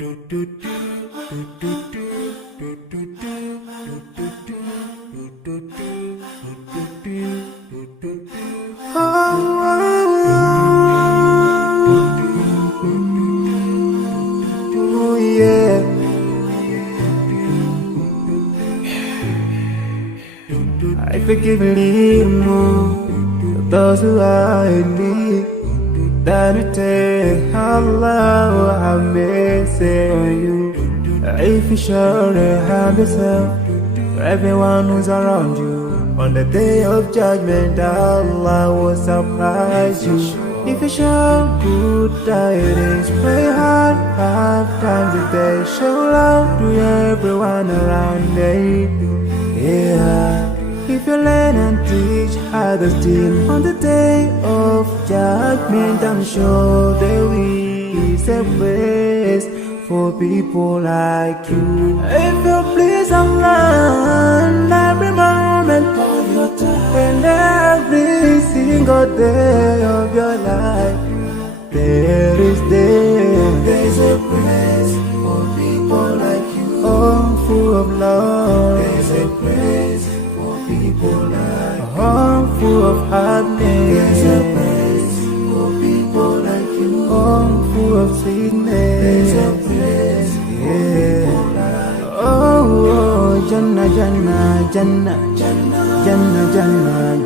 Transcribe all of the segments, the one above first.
Oh yeah. I forgive a little more those who are in need. That you take Allah have mercy on you. If you surely have yourself, for everyone who's around you, on the day of judgment, Allah will surprise you. If you show good tidings, pray hard 5 times a day. Show love to everyone around you. Yeah. If you learn and teach others still, on the day of judgment, I'm sure there is a place for people like you. If you please Allah every moment of your time and every single day of your life, there's a place for people like you. Oh, full of love. There's a place for people like you. Oh, full of happiness. There's a place for people like you. Oh, full of sweetness. There's a place for people like you. Oh, Jannah, Jannah, Jannah, Jannah, Jannah,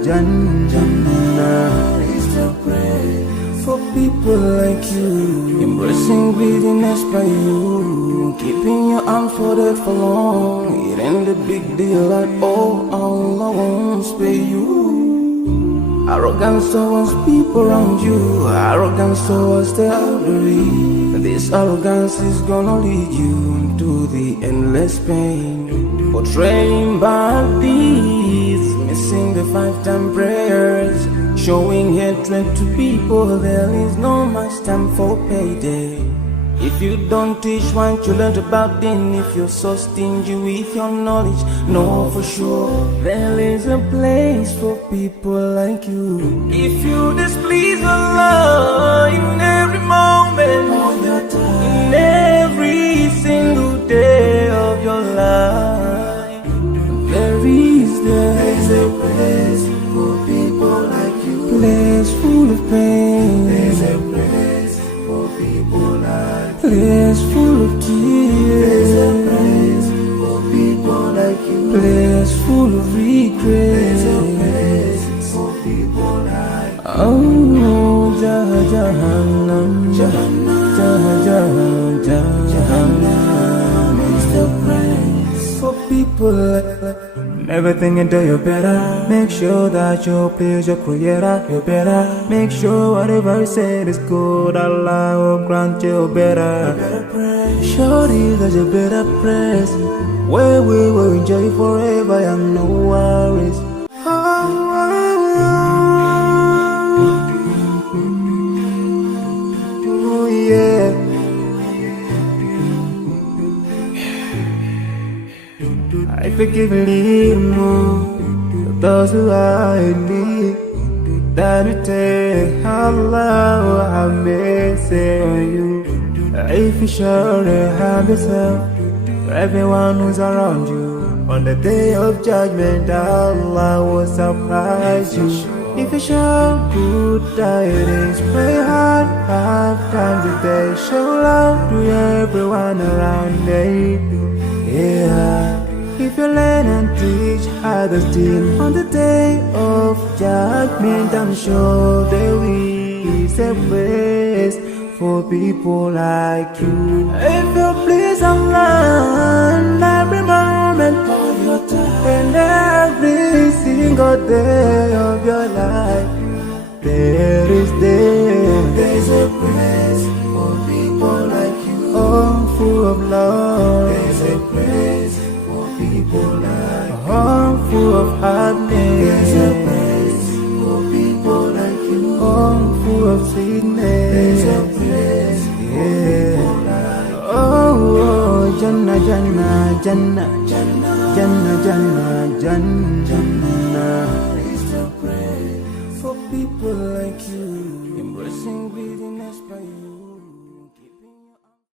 Jannah, Jannah is the place for people like you. Embracing greediness by you, keeping your arms folded for long. It ain't a big deal at all. Allah won't spare you. Arrogance towards people around you, arrogance towards the elderly. This arrogance is gonna lead you to the endless pain. Portraying bad deeds, missing the 5-time prayers, showing hatred to people. There is no much time for payday. If you don't teach what you learned about din, if you're so stingy with your knowledge, know for sure there is a place for people like you. If you displease Allah in every moment of your time, in every single day of your life, there's a place for people like you. Place full of pain. There's a place for people like you. Place full of tears. There's a place for people like you. Place full of regret. There's a place for people like you. Oh, Jahannam, Jahannam, Jahannam is the place for people like you. Never think until you're better. Make sure that you please your creator. You're better. Make sure whatever you said is good. Allah will grant you better. Surely there's a better place where we will enjoy forever and no worries. Oh yeah. I forgive a little more those who are in need. That you take Allah have mercy on you. If you surely have yourself, for everyone who's around you, on the day of judgment, Allah will surprise you. If you show good tidings, pray hard 5 times a day. Show love to everyone around you. Yeah. If you learn and teach others still, on the day of judgment, I'm sure there is a place for people like you. If you please Allah every moment of your time and every single day of your life, there's a place for people like you. Oh, full of love. There's a place for people like you. Oh, full of happiness. There's a place for people like you. Oh, full of sweetness. There's a place for people like you. Oh, Jannah, Jannah, Jannah, Jannah, Jannah, Jannah, Jannah is the place for people like you. Embracing greediness by you.